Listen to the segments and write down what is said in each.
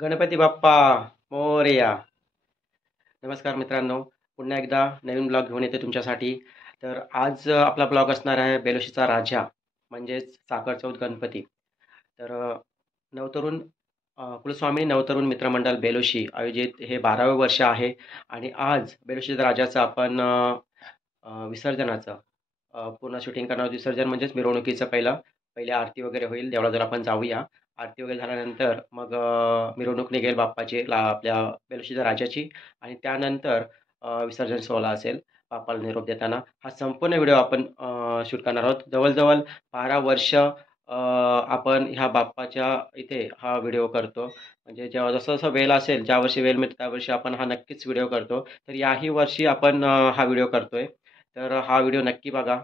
गणपती बाप्पा मोरया. नमस्कार मित्रांनो, पुन्हा एकदा नवीन ब्लॉग घेऊन येते तुमच्यासाठी. तर आज आपला ब्लॉग असणार आहे बेलोशीचा राजा म्हणजेच साखर चौथ गणपती. तर नवतरुण कुलस्वामी नवतरुण मित्रमंडळ बेलोशी आयोजित हे 12वे वर्ष आहे आणि आज बेलोशीच्या राजाचं आपण विसर्जनाचं पूर्ण शूटिंग करणार आहोत. विसर्जन म्हणजेच मिरवणुकीचं पहिले आरती वगैरे होईल. देवळाजवळ आपण जाऊया. आरती वगैरे झाल्यानंतर मग मिरवणूक निघेल बाप्पाची आपल्या बेलोशीच्या राजाची आणि त्यानंतर विसर्जन सोहळा असेल बाप्पाला निरोप देताना. हा संपूर्ण व्हिडिओ आपण शूट करणार आहोत. जवळजवळ 12 वर्ष आपण ह्या बाप्पाच्या इथे हा व्हिडिओ करतो. म्हणजे जेव्हा जसं जसं वेळ असेल, ज्या वर्षी वेळ मिळते त्या वर्षी आपण हा नक्कीच व्हिडिओ करतो. तर याही वर्षी आपण हा व्हिडिओ करतोय. तर हा व्हिडिओ नक्की बघा.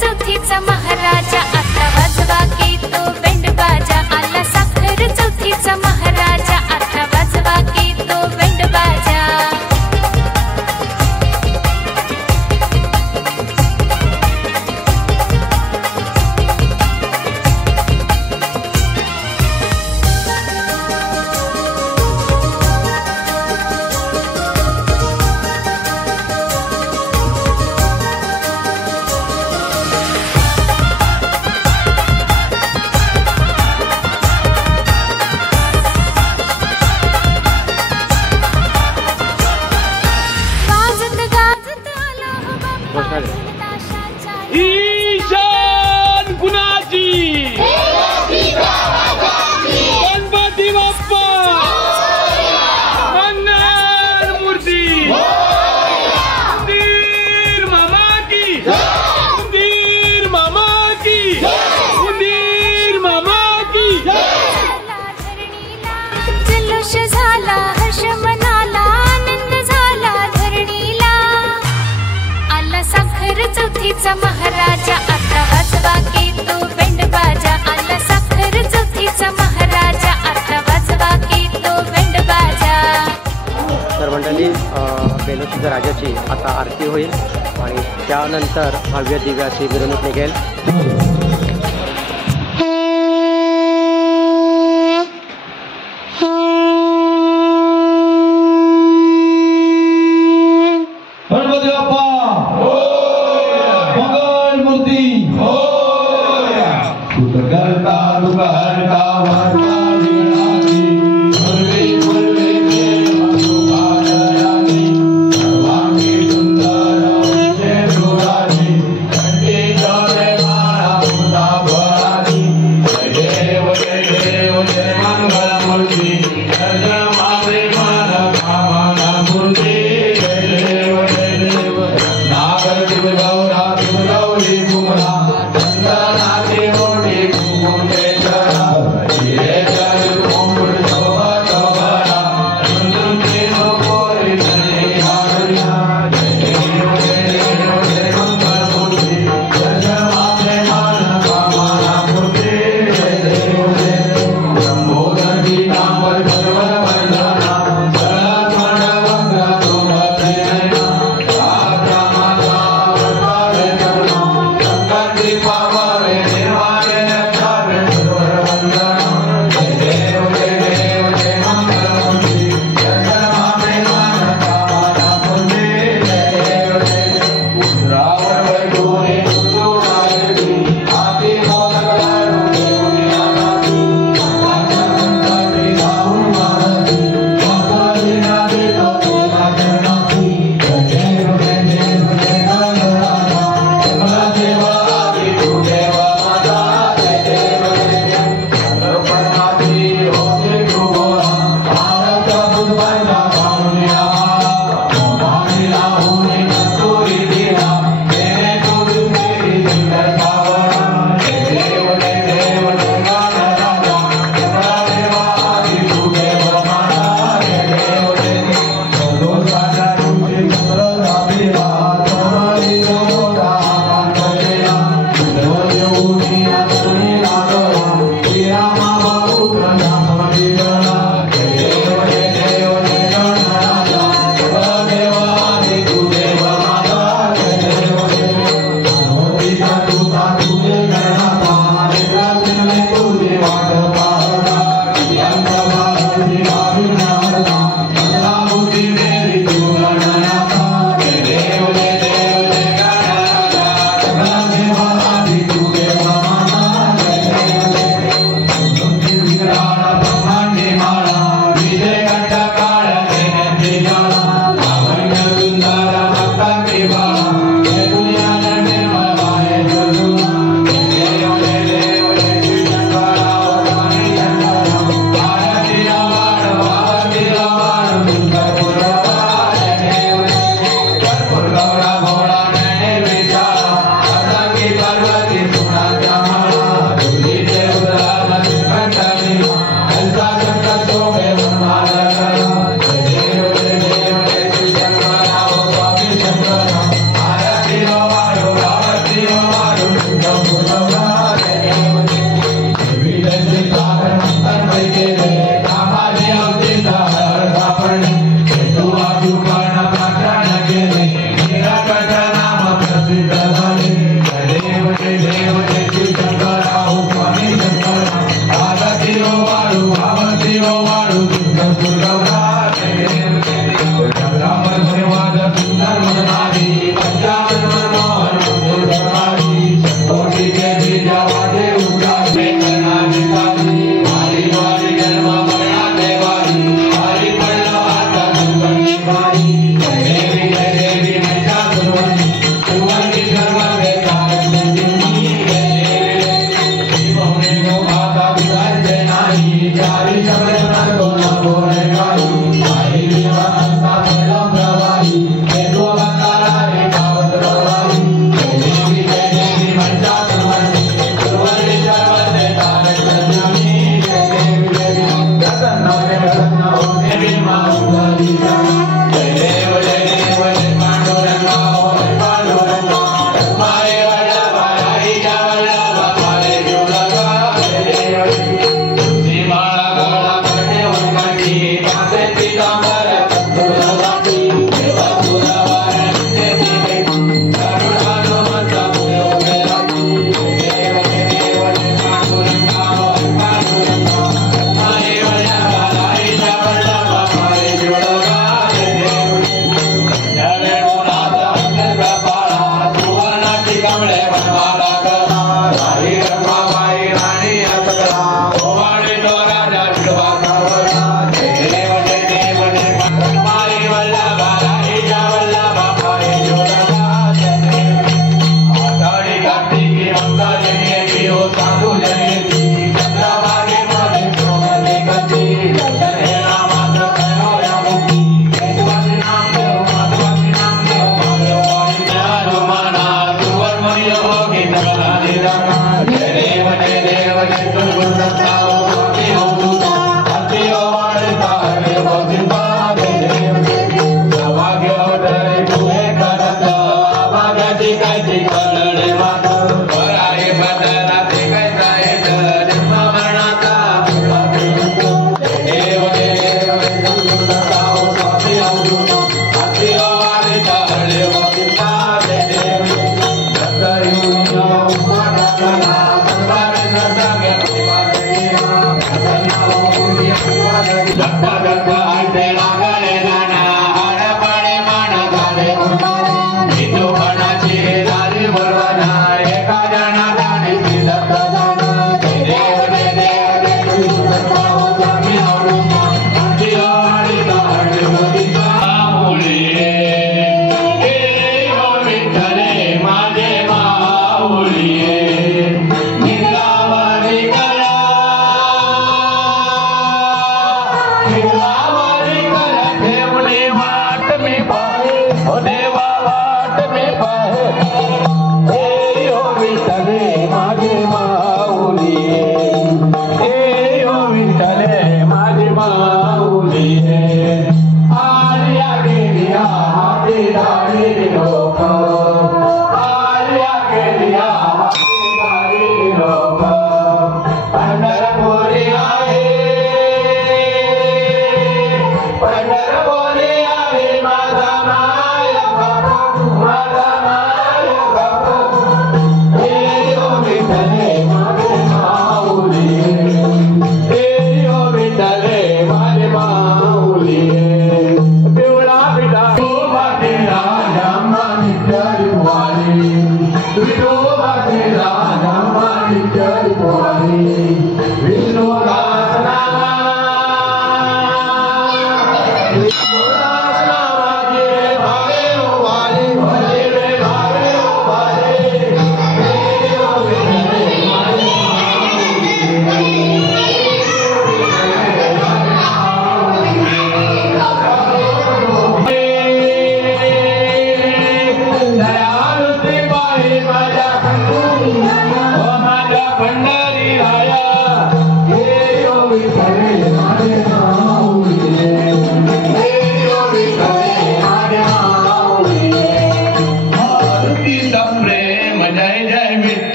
चौथीचा महाराजा आता वाजवा की तो बेंड बाजा. आला साखर चौथीचा महाराजा आता वाजवा की तो बेंड बाजा. ईशान कुणाची गणपती बाप्पा मंगल मूर्ती उंदीर मामा की उंदीर मामा की उंदीर मामा की. जल्लोष झाला, हर्ष मनाला, आनंद झाला धरणीला. आला साखर चौथीचा महाराजा आता वाजवा की तो बेंड बाजा. आला साखर चौथीचा महाराजा आता वाजवा की तो बेंड बाजा. तर मंडळी, बेलोशीच्या राजाची आता आरती होईल आणि त्यानंतर भव्य दिव्य अशी मिरवणूक निघेल. गणपती बाप्पा मंगल मूर्ती करता करता वार्ता विनाशी मुरली मुरली मधुबालयानी सर्वांगी सुंदर विजय सुरानी कंठी जय मारा मुदा भरानी. जय देव जय मंगल मूर्ती जय मारे मन कामना मूर्ती. जय देव नागर गौरा गौरी कुमरा चंदनाची मोठी कुंकुमेश्वरा.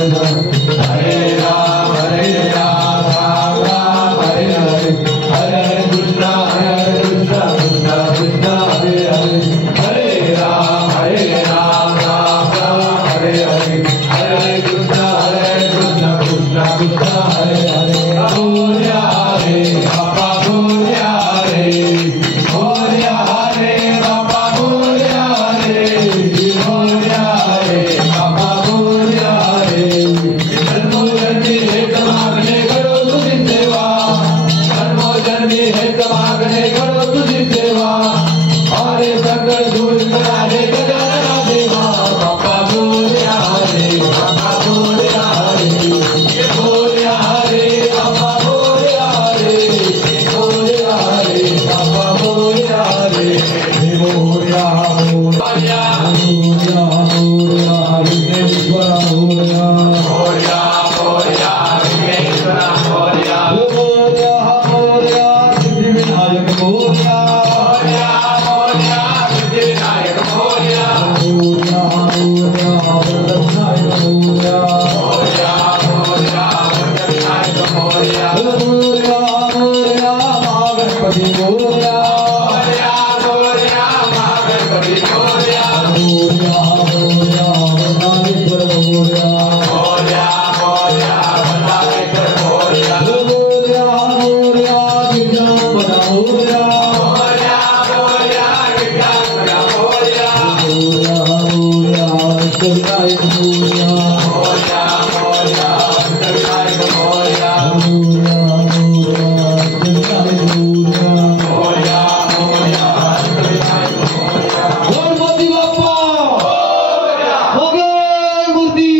Come रे करो तुझी सेवा अरे सकळ दूर करा रे गजानना देवा बाप्पा मोरया रे बाप्पा मोरया रे मोरया रे बाप्पा मोरया रे मोरया रे बाप्पा मोरया रे मोरया मोरया मोरया मोरया विघ्नेश्वरा मोरया मोरया मोरया विघ्नेश्वरा मोरया मोरया मोरया सिद्धिविनायक मोरया मोरया मोरया सिद्धिविनायक मोरया मोरया मोरया वरदविनायक मोरया मोरया मोरया वरदविनायक मोरया मोरया मोरया महागणपती मोरया मोरया मोरया महागणपती मोरया मोरया मोरया वरदानेश्वर मोरया मोरया मोरया वरदानेश्वर मोरया मोरया मोरया विद्यापना मोरया मोरया मोरया विद्यापना मोरया मोरया मोरया वरदविनायक मोरया मोरया मोरया वरदविनायक मोरया मोरया मोरया वरदविनायक मोरया मोरया मोरया वरदविनायक मोरया गणपती बाप्पा मंगल मूर्ती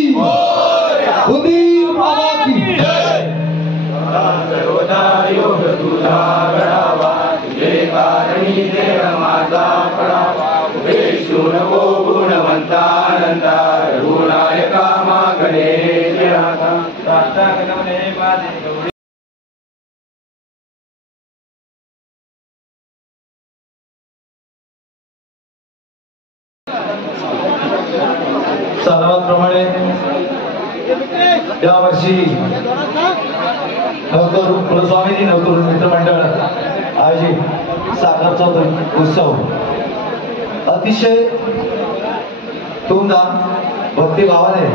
उदीर बाबा की जय सर्वदा योग तुझा गडावा तुझे कारणी देव माझा पडावा विष्णू नको गुणवंता आनंदा रघुनायका मागणे राधा साष्टांगणे माझे सर्वांप्रमाणे यावर्षी कुलस्वामीजी नवतरुण मित्रमंडळ आयोजित साखर चौथ उत्सव अतिशय धूमधाम भक्तिभावाने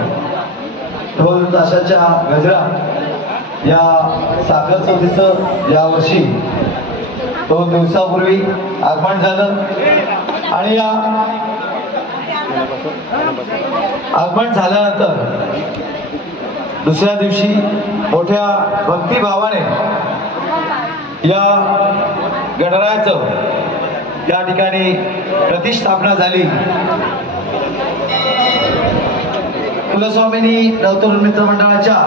ढोल ताशाच्या गजरात या साखर चौथीचं यावर्षी 2 दिवसापूर्वी आगमन झालं आणि या आगमन झाल्यानंतर दुसऱ्या दिवशी मोठ्या भक्तिभावाने या गणरायाचं या ठिकाणी प्रतिष्ठापना झाली. कुलस्वामिनी नवतरुण मित्र मंडळाच्या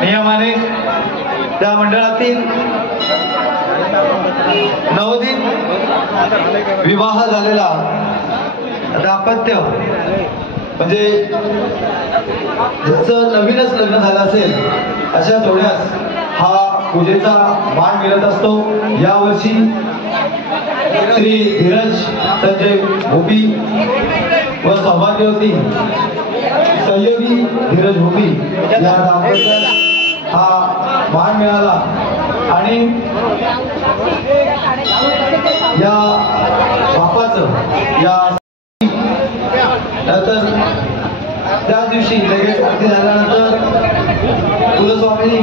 नियमाने त्या मंडळातील नवोदित विवाह झालेला दाम्पत्य म्हणजे ज्याचं नवीनच लग्न झालं असेल अशा जोड्यास हा पूजेचा मान मिळत असतो. यावर्षी श्री धीरज संजय भोपी व सौभाग्यवती संयोगी धीरज भोपी या दाम्पत्यास हा मान मिळाला आणि या बापाचं या नंतर त्याच दिवशी लगेच आरती झाल्यानंतर कुलस्वामी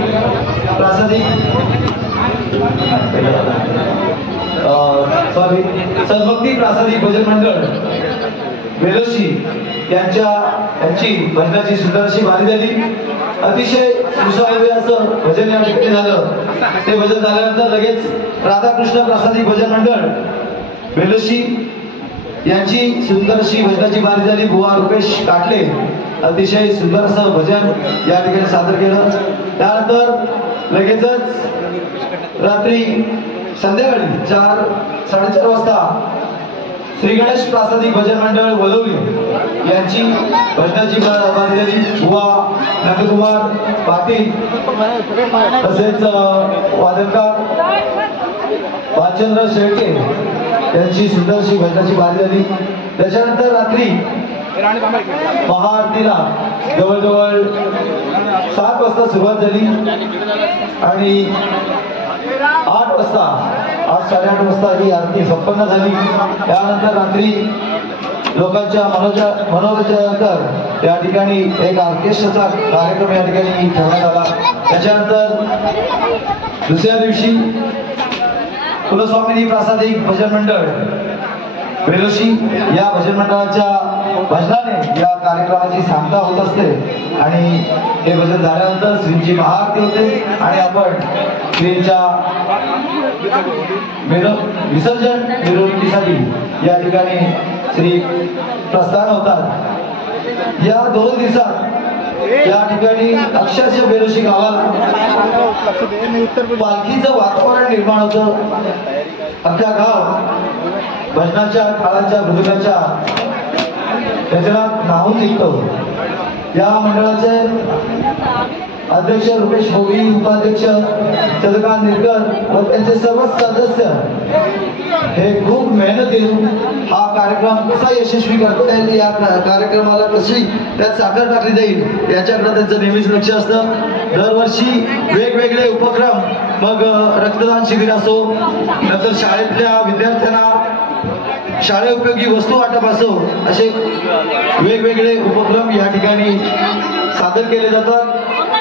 प्रासादिक सद्भक्ती प्रासादिक भजन मंडळ बेलोशी यांची भजनाची सुंदर अशी वारी झाली. अतिशय सुसह्य असं भजन या ठिकाणी झालं. ते भजन झाल्यानंतर लगेच राधाकृष्ण प्रासादिक भजन मंडळ बेलोशी यांची सुंदर अशी भजनाची वारी झाली. बुवा रुपेश काटले अतिशय सुंदर असं भजन या ठिकाणी सादर केलं. त्यानंतर लगेचच रात्री संध्याकाळी 4-4:30 वाजता श्री गणेश प्रासादिक भजन मंडळ वलवली यांची भजनाची वारी झाली. बुवा नंदकुमार पाटील तसेच वादनकार भालचंद्र शेळके यांची सुंदरशी भजनाची वारी झाली. त्याच्यानंतर रात्री महाआरतीला जवळजवळ 7 वाजता सुरुवात झाली आणि 8 वाजता 8-8:30 वाजता ही आरती संपन्न झाली. त्यानंतर रात्री लोकांच्या मनोरंजनानंतर त्या ठिकाणी एक ऑर्केस्ट्राचा कार्यक्रम या ठिकाणी ठेवण्यात आला. त्याच्यानंतर दुसऱ्या दिवशी कुलस्वामिनी प्रासादिक भजन मंडळ बेलोशी या भजन मंडळाच्या भजनाने या कार्यक्रमाची सांगता होत असते आणि हे भजन झाल्यानंतर श्रींची महाआरती होते आणि आपण श्रींच्या विसर्जन मिरवणुकीसाठी या ठिकाणी श्री प्रस्थान होतात। या 2 दिवसात या ठिकाणी अक्षरशः बेलोशी गावाला पालखीचं वातावरण निर्माण होतं। अख्खा गाव भजनाच्या काळाच्या मृदुकाच्या गजरात नाहून निघतो। या मंडळाचे अध्यक्ष रुपेश भोगी, उपाध्यक्ष चंद्रकांत निरकर व त्यांचे सर्व सदस्य हे खूप मेहनत घेऊन हा कार्यक्रम कसा यशस्वी करता येईल, या कार्यक्रमाला कशी त्यात साखर टाकली जाईल याच्याकडे त्यांचं नेहमीच लक्ष असतं। दरवर्षी वेगवेगळे उपक्रम, मग रक्तदान शिबिर असो, नंतर शाळेतल्या विद्यार्थ्यांना शाळे उपयोगी वस्तू वाटप असो, असे वेगवेगळे उपक्रम या ठिकाणी सादर केले जातात।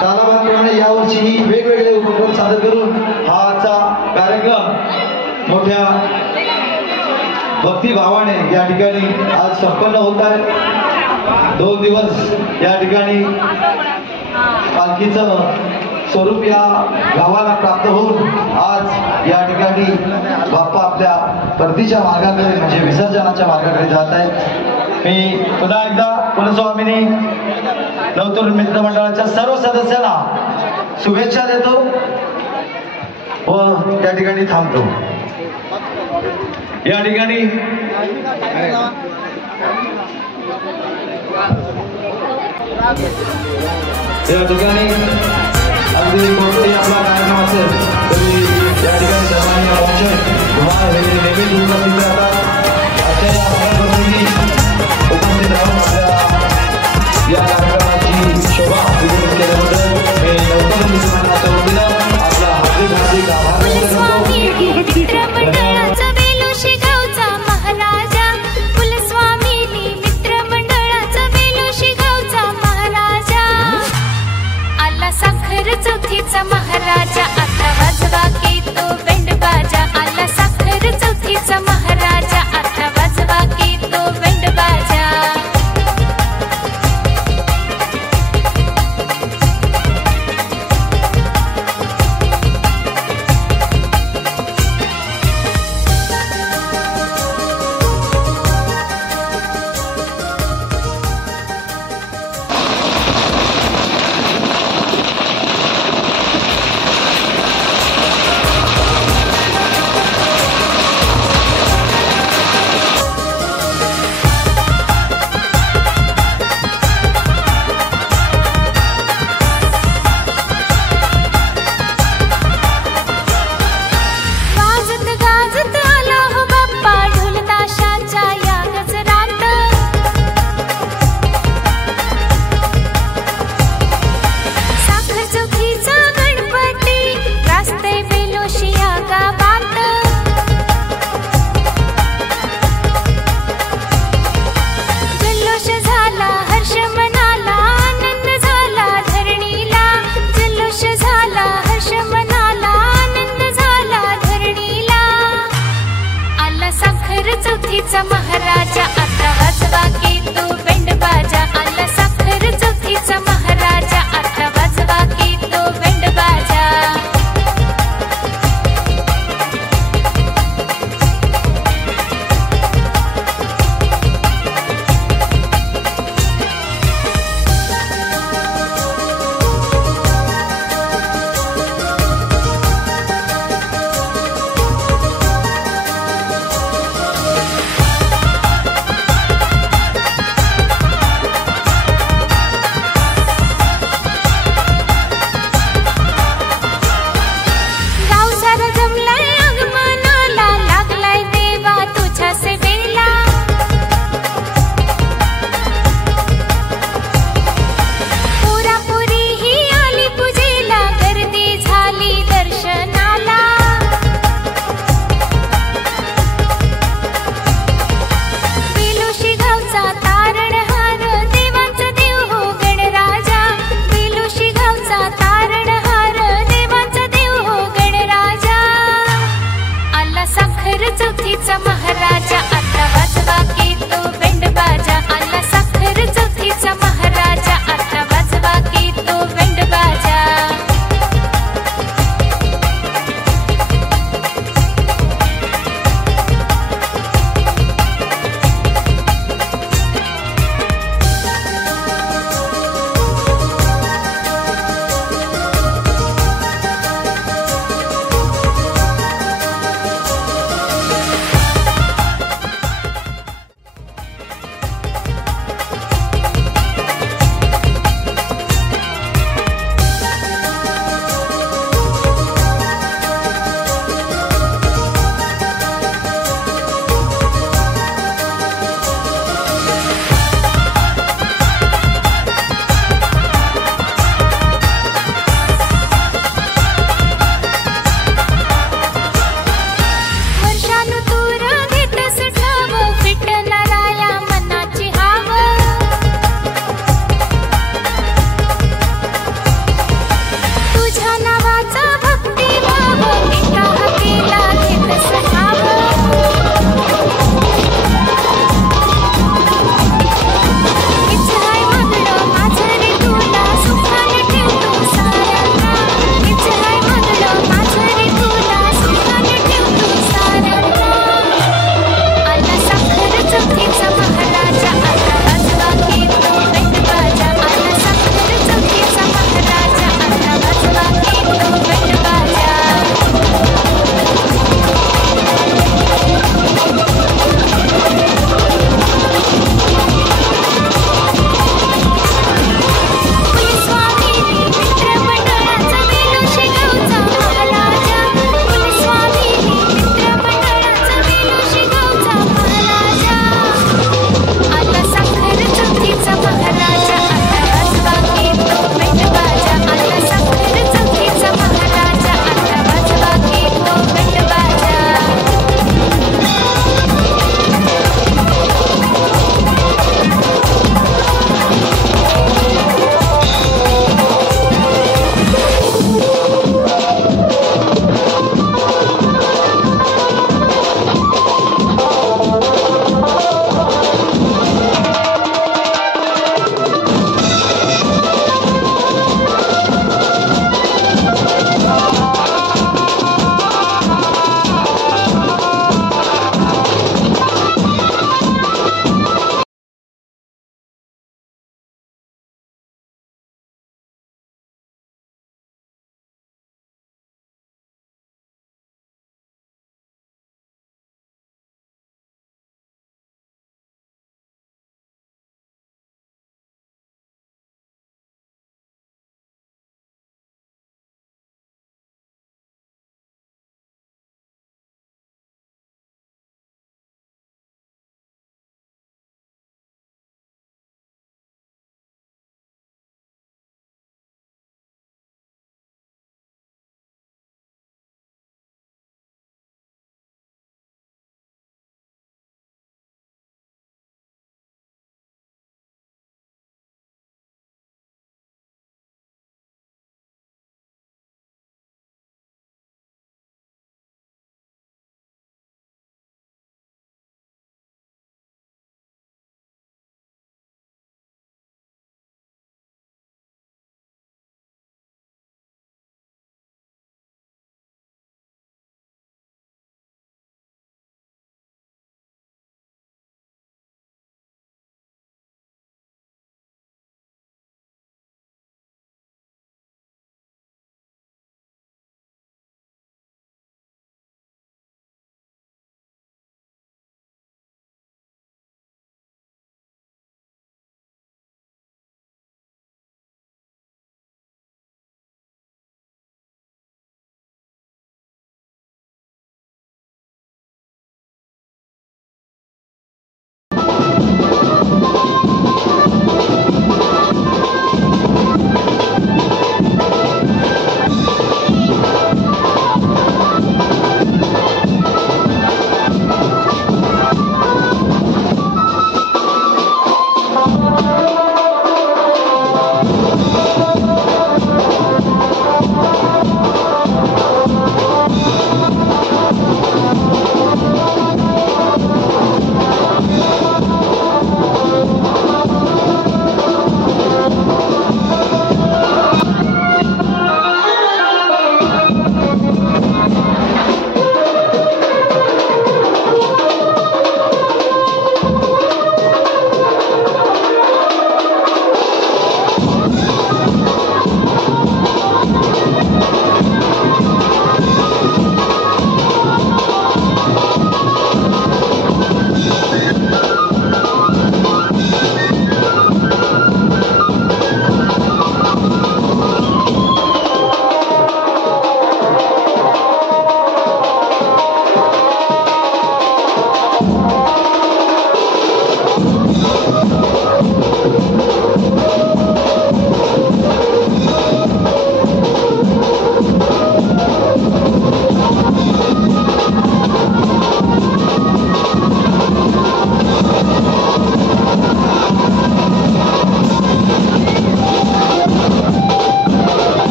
सालाबादप्रमाणे यावर्षीही वेगवेगळे उपक्रम सादर करून हा आजचा कार्यक्रम मोठ्या भक्तिभावाने या ठिकाणी आज संपन्न होत आहे। 2 दिवस या ठिकाणी पालखीचं स्वरूप या गावाला प्राप्त होऊन आज या ठिकाणी बाप्पा आपल्या परतीच्या मार्गाकडे म्हणजे विसर्जनाच्या मार्गाकडे जात आहे। मी पुन्हा एकदा कुलस्वामिनी नवतूर मित्र मंडळाच्या सर्व सदस्यांना शुभेच्छा देतो व त्या ठिकाणी थांबतो। या ठिकाणी अगदी कोणताही आपला कार्यक्रम असेल तरी या ठिकाणी सर्वांनी नेहमीच उपस्थित राहतात। आजच्या प्रसंगी उपस्थित राहून या कार्यक्रमाची शोभा केल्याबद्दल मी नवतूर मित्रमंडळाच्या वतीनं आपला हार्दिक आभार व्यक्त करतो। चौथीचा महाराजा आता वाजवा की तो बेंड बाजा। आला साखर चौथीचा महाराजा आता वाजवा की तो बेंड बाजा। चौथीचा महाराजा आता वाजवा की तो बेंड बाजा। आला साखर चौथीचा महाराजा आता वाजवा की तो बेंड बाजा। चौथीचा महाराजा आता वाजवा